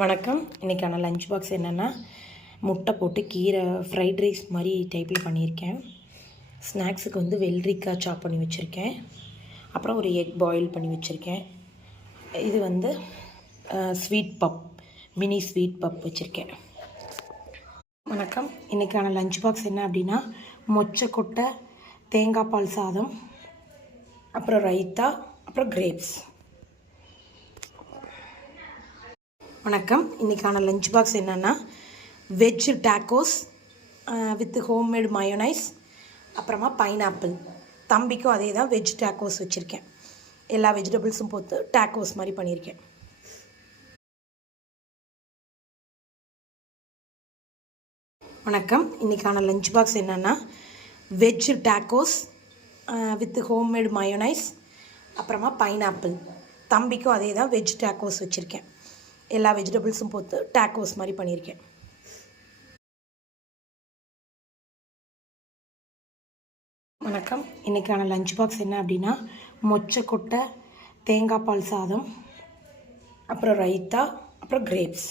வணக்கம். இன்றைக்கான lunch box என்னென்னா முட்டை போட்டு கீரை ஃப்ரைட் ரைஸ் மாதிரி டைப்பில் பண்ணியிருக்கேன். ஸ்நாக்ஸுக்கு வந்து வெள்ளரிக்காய் சாப் பண்ணி வச்சுருக்கேன். அப்புறம் ஒரு எக் பாயில் பண்ணி வச்சுருக்கேன். இது வந்து ஸ்வீட் பப், மினி ஸ்வீட் பப் வச்சுருக்கேன். வணக்கம். இன்றைக்கான லஞ்ச் பாக்ஸ் என்ன அப்படின்னா மொச்சக்கொட்டை, தேங்காய் பால் சாதம், அப்புறம் ரைத்தா, அப்புறம் கிரேப்ஸ். வணக்கம். இன்றைக்கான லஞ்ச் பாக்ஸ் என்னென்னா veg tacos with homemade mayonnaise, அப்புறமா பைனாப்பிள். தம்பிக்கும் அதே தான் வெஜ் டேக்கோஸ் வச்சுருக்கேன். எல்லா வெஜிடபிள்ஸும் போட்டு டேக்கோஸ் மாதிரி பண்ணியிருக்கேன். வணக்கம். இன்றைக்கான லஞ்ச் பாக்ஸ் என்னென்னா veg tacos with homemade mayonnaise, அப்புறமா பைனாப்பிள். தம்பிக்கும் அதே தான் வெஜ் டேக்கோஸ் வச்சுருக்கேன். எல்லா வெஜிடபிள்ஸும் போட்டு டேக்கோஸ் மாதிரி பண்ணியிருக்கேன். வணக்கம். இன்றைக்கான லஞ்ச் பாக்ஸ் என்ன அப்படின்னா மொச்சக்கொட்டை, தேங்காய் பால் சாதம், அப்புறம் ரைத்தா, அப்புறம் கிரேப்ஸ்.